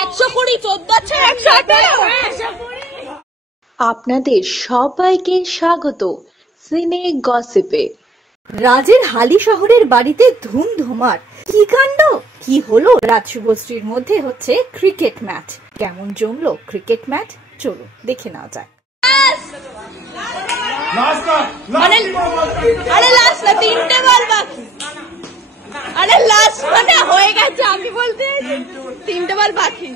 120 14 আপনাদের সবাইকে স্বাগত সিনে গসিপে। রাজের হালি শহরের বাড়িতে ধুমধুমার কি কাণ্ড, কি হলো? রাজ শুভশ্রীর মধ্যে হচ্ছে ক্রিকেট ম্যাচ। কেমন জমলো ক্রিকেট ম্যাচ, চলো দেখে নেওয়া যাক। আরে লাস্ট না, 3টে বল বাকি। আরে লাস্ট মানে হয়ে গেছে, আমি বলতে 3টে বল বাকি।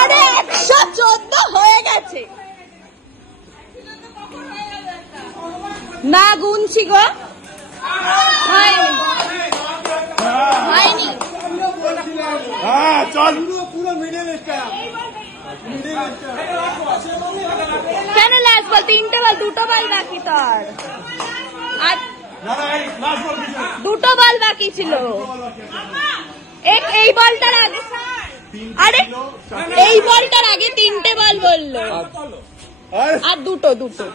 আরে 114 হয়ে গেছে না, গুনছি গো, হয়নি। কেন লাস্ট বল? 3টে বল, 2টো বল বাকি তোর, আর 2টো বল বাকি ছিল। এই বলটার আগে, আরে এই বলটার আগে 3টে বল বললো, আর দুটো 114।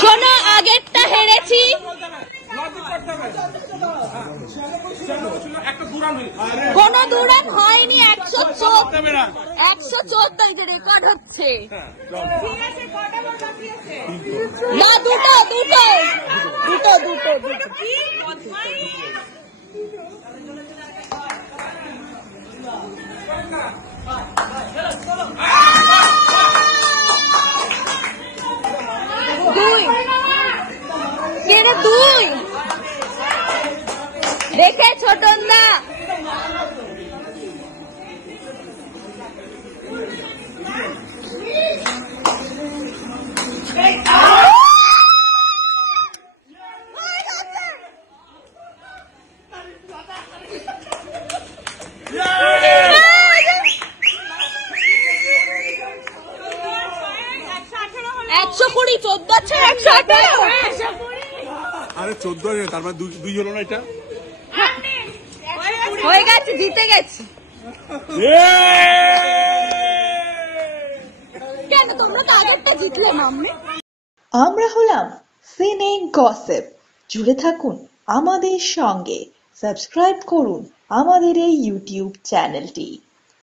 শোনো, আগেরটা হেরেছি, কোনো দুরান হয়নি। 114 রেকর্ড হচ্ছে না, দুটো। দুই দেখে ছোট না, আরে 14 তার মানে 2 হলো না, এটা হয়ে গেছে, জিতে গেছি। কেন তোমরা তো আগেরটা জিতলে মাম্মি? আমরা হলাম সিনে গসিপ। জুড়ে থাকুন আমাদের সঙ্গে, সাবস্ক্রাইব করুন আমাদের এই ইউটিউব চ্যানেলটি।